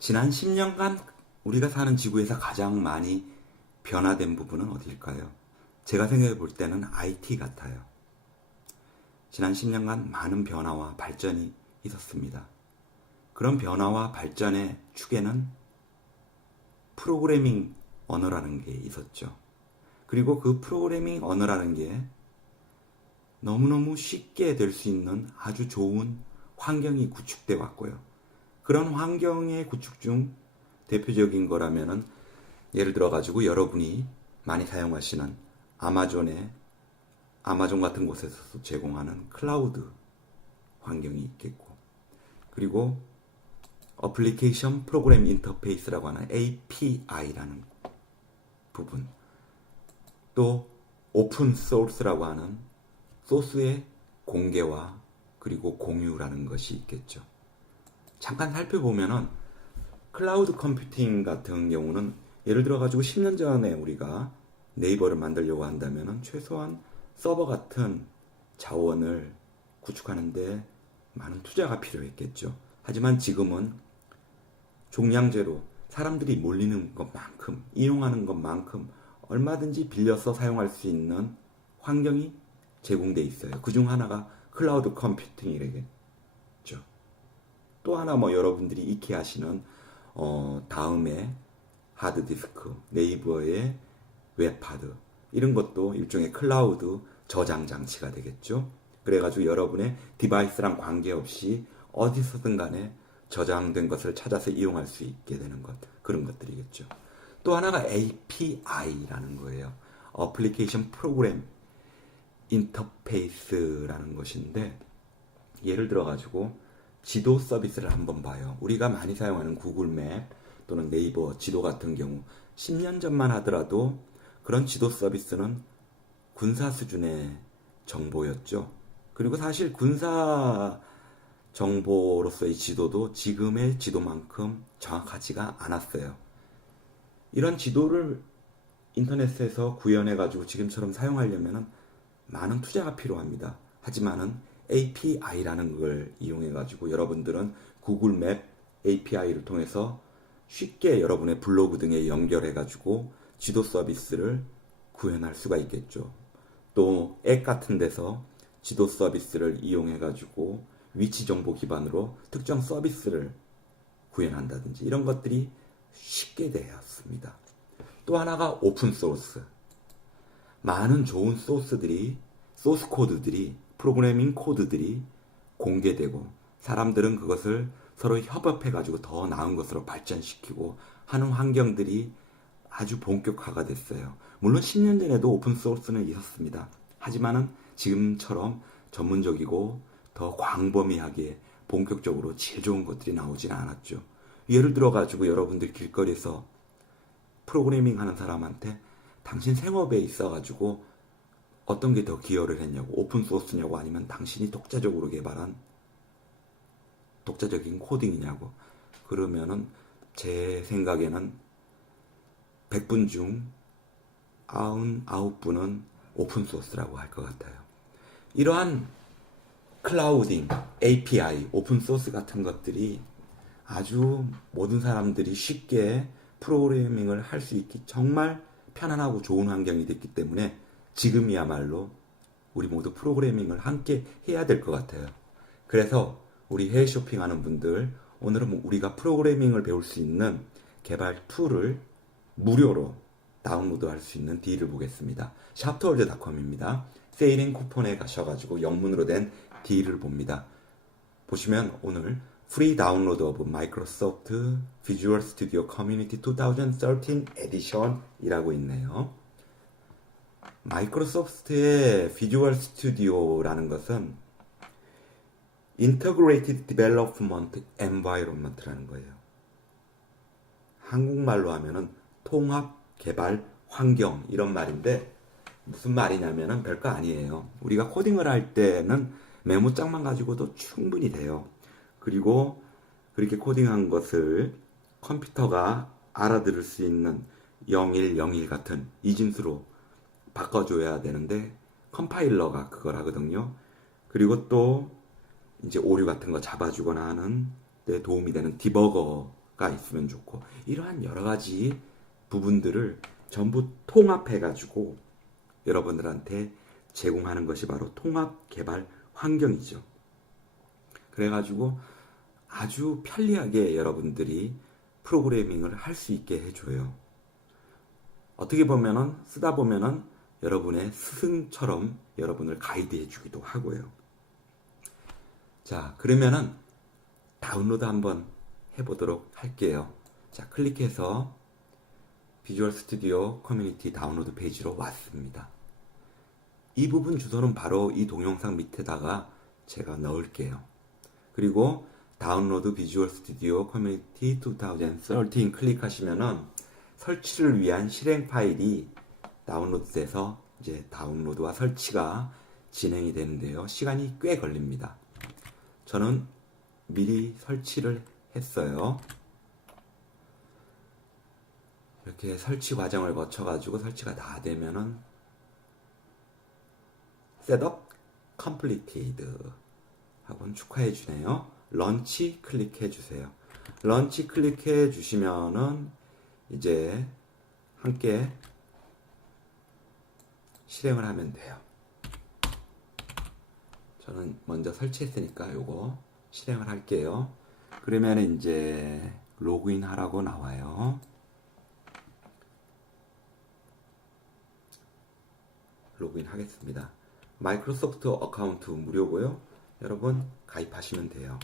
지난 10년간 우리가 사는 지구에서 가장 많이 변화된 부분은 어디일까요? 제가 생각해 볼 때는 IT 같아요. 지난 10년간 많은 변화와 발전이 있었습니다. 그런 변화와 발전의 축에는 프로그래밍 언어라는 게 있었죠. 그리고 그 프로그래밍 언어라는 게 너무너무 쉽게 될 수 있는 아주 좋은 환경이 구축되어 왔고요. 그런 환경의 구축 중 대표적인 거라면은 예를 들어 가지고 여러분이 많이 사용하시는 아마존 같은 곳에서 제공하는 클라우드 환경이 있겠고, 그리고 어플리케이션 프로그램 인터페이스라고 하는 API라는 부분, 또 오픈 소스라고 하는 소스의 공개와 그리고 공유라는 것이 있겠죠. 잠깐 살펴보면은 클라우드 컴퓨팅 같은 경우는 예를 들어 가지고 10년 전에 우리가 네이버를 만들려고 한다면은 최소한 서버 같은 자원을 구축하는데 많은 투자가 필요했겠죠. 하지만 지금은 종량제로 사람들이 몰리는 것만큼, 이용하는 것만큼 얼마든지 빌려서 사용할 수 있는 환경이 제공돼 있어요. 그 중 하나가 클라우드 컴퓨팅이겠죠. 또 하나 뭐 여러분들이 익히 하시는 다음에 하드디스크, 네이버의 웹하드, 이런 것도 일종의 클라우드 저장 장치가 되겠죠. 그래가지고 여러분의 디바이스랑 관계없이 어디서든 간에 저장된 것을 찾아서 이용할 수 있게 되는 것, 그런 것들이겠죠. 또 하나가 API라는 거예요. 어플리케이션 프로그램 인터페이스라는 것인데, 예를 들어 가지고 지도 서비스를 한번 봐요. 우리가 많이 사용하는 구글 맵 또는 네이버 지도 같은 경우 10년 전만 하더라도 그런 지도 서비스는 군사 수준의 정보였죠. 그리고 사실 군사 정보로서의 지도도 지금의 지도만큼 정확하지가 않았어요. 이런 지도를 인터넷에서 구현해가지고 지금처럼 사용하려면 많은 투자가 필요합니다. 하지만은 API라는 걸 이용해가지고 여러분들은 구글 맵 API를 통해서 쉽게 여러분의 블로그 등에 연결해가지고 지도 서비스를 구현할 수가 있겠죠. 또 앱 같은 데서 지도 서비스를 이용해가지고 위치 정보 기반으로 특정 서비스를 구현한다든지 이런 것들이 쉽게 되었습니다. 또 하나가 오픈 소스. 많은 좋은 소스 코드들이, 프로그래밍 코드들이 공개되고 사람들은 그것을 서로 협업해가지고 더 나은 것으로 발전시키고 하는 환경들이 아주 본격화가 됐어요. 물론 10년 전에도 오픈 소스는 있었습니다. 하지만은 지금처럼 전문적이고 더 광범위하게 본격적으로 제일 좋은 것들이 나오지는 않았죠. 예를 들어가지고 여러분들 길거리에서 프로그래밍 하는 사람한테 당신 생업에 있어가지고 어떤 게 더 기여를 했냐고, 오픈 소스냐고 아니면 당신이 독자적으로 개발한 독자적인 코딩이냐고, 그러면은 제 생각에는 100분 중 99분은 오픈 소스라고 할 것 같아요. 이러한 클라우딩, API, 오픈 소스 같은 것들이 아주 모든 사람들이 쉽게 프로그래밍을 할 수 있기 정말 편안하고 좋은 환경이 됐기 때문에 지금이야말로 우리 모두 프로그래밍을 함께 해야 될 것 같아요. 그래서 우리 해외 쇼핑하는 분들, 오늘은 우리가 프로그래밍을 배울 수 있는 개발 툴을 무료로 다운로드 할 수 있는 딜을 보겠습니다. 샵트월드닷컴입니다. 세일인 쿠폰에 가셔가지고 영문으로 된 딜을 봅니다. 보시면 오늘 프리 다운로드 오브 마이크로소프트 비주얼 스튜디오 커뮤니티 2013 에디션 이라고 있네요. 마이크로소프트의 비주얼 스튜디오라는 것은 Integrated Development Environment라는 거예요. 한국말로 하면은 통합 개발 환경, 이런 말인데 무슨 말이냐면은 별거 아니에요. 우리가 코딩을 할 때는 메모장만 가지고도 충분히 돼요. 그리고 그렇게 코딩한 것을 컴퓨터가 알아들을 수 있는 0101 같은 이진수로 바꿔줘야 되는데 컴파일러가 그걸 하거든요. 그리고 또 이제 오류 같은 거 잡아주거나 하는 데 도움이 되는 디버거 단어가 있으면 좋고, 이러한 여러 가지 부분들을 전부 통합해가지고 여러분들한테 제공하는 것이 바로 통합 개발 환경이죠. 그래가지고 아주 편리하게 여러분들이 프로그래밍을 할 수 있게 해줘요. 어떻게 보면은, 쓰다 보면은 여러분의 스승처럼 여러분을 가이드해 주기도 하고요. 자, 그러면은 다운로드 한번 해보도록 할게요. 자, 클릭해서 비주얼 스튜디오 커뮤니티 다운로드 페이지로 왔습니다. 이 부분 주소는 바로 이 동영상 밑에다가 제가 넣을게요. 그리고 다운로드 비주얼 스튜디오 커뮤니티 2013 클릭하시면은 설치를 위한 실행 파일이 다운로드돼서 이제 다운로드와 설치가 진행이 되는데요. 시간이 꽤 걸립니다. 저는 미리 설치를 했어요. 이렇게 설치 과정을 거쳐가지고 설치가 다 되면은 셋업 컴플리티드 하고는 축하해 주네요. 런치 클릭해 주세요. 런치 클릭해 주시면은 이제 함께 실행을 하면 돼요. 저는 먼저 설치했으니까 요거 실행을 할게요. 그러면 이제 로그인 하라고 나와요. 로그인 하겠습니다. 마이크로소프트 어카운트 무료고요. 여러분 가입하시면 돼요.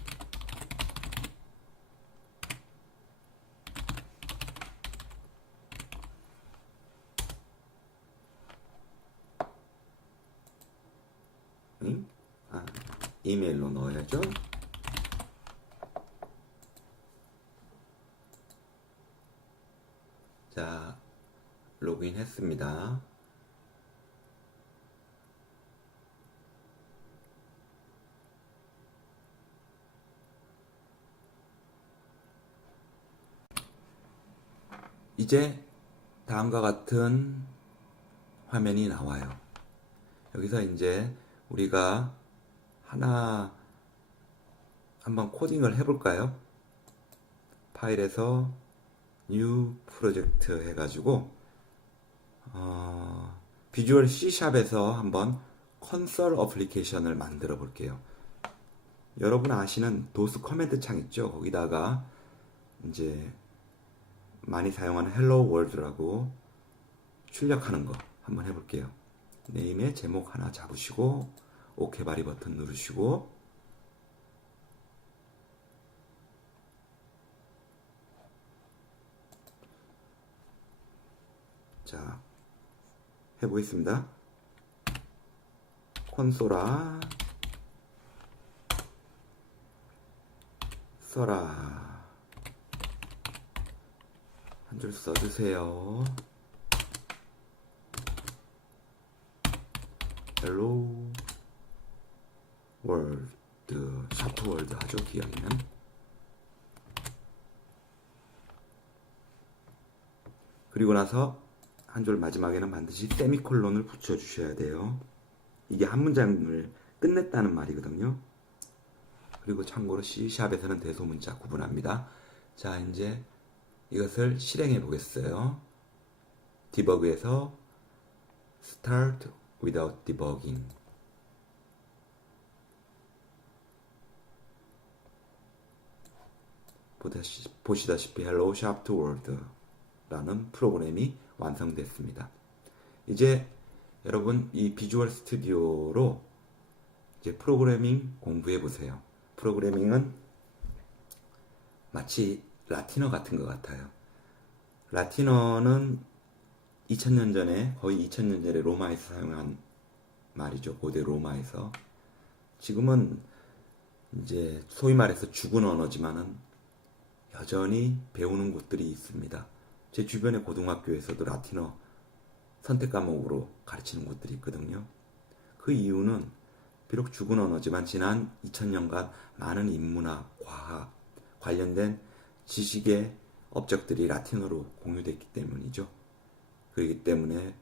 이메일로 넣어야죠. 자, 로그인 했습니다. 이제 다음과 같은 화면이 나와요. 여기서 이제 우리가 하나 한번 코딩을 해볼까요? 파일에서 New Project 해가지고 비주얼 C샵에서 한번 콘솔 어플리케이션을 만들어 볼게요. 여러분 아시는 도스 커맨드 창 있죠? 거기다가 이제 많이 사용하는 헬로 월드라고 출력하는 거 한번 해볼게요. 네임의 제목 하나 잡으시고 OK 바리 버튼 누르시고 자 해보겠습니다. 콘솔아 써라 한 줄 써주세요. 헬로 월드 샤프 월드 하죠. 기억이면 그리고 나서 한 줄 마지막에는 반드시 세미콜론을 붙여 주셔야 돼요. 이게 한 문장을 끝냈다는 말이거든요. 그리고 참고로 C샵에서는 대소문자 구분합니다. 자, 이제 이것을 실행해 보겠어요. 디버그에서 Start without debugging. 보시다시피 Hello Shaft World 라는 프로그램이 완성됐습니다. 이제 여러분 이 비주얼 스튜디오로 이제 프로그래밍 공부해 보세요. 프로그래밍은 마치 라틴어 같은 것 같아요. 라틴어는 2000년 전에 거의 2000년 전에 로마에서 사용한 말이죠. 고대 로마에서. 지금은 이제 소위 말해서 죽은 언어지만은 여전히 배우는 곳들이 있습니다. 제 주변의 고등학교에서도 라틴어 선택 과목으로 가르치는 곳들이 있거든요. 그 이유는 비록 죽은 언어지만 지난 2000년간 많은 인문학, 과학 관련된 지식의 업적들이 라틴어로 공유됐기 때문이죠. 그렇기 때문에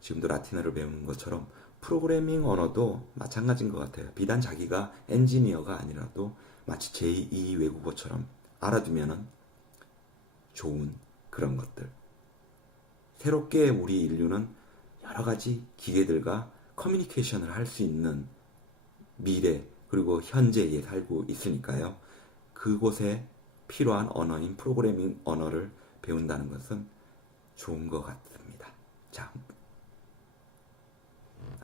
지금도 라틴어를 배우는 것처럼 프로그래밍 언어도 마찬가지인 것 같아요. 비단 자기가 엔지니어가 아니라도 마치 제2 외국어처럼 알아두면은 좋은 그런 것들. 새롭게 우리 인류는 여러 가지 기계들과 커뮤니케이션을 할 수 있는 미래 그리고 현재에 살고 있으니까요. 그곳에 필요한 언어인 프로그래밍 언어를 배운다는 것은 좋은 것 같습니다. 자,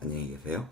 안녕히 계세요.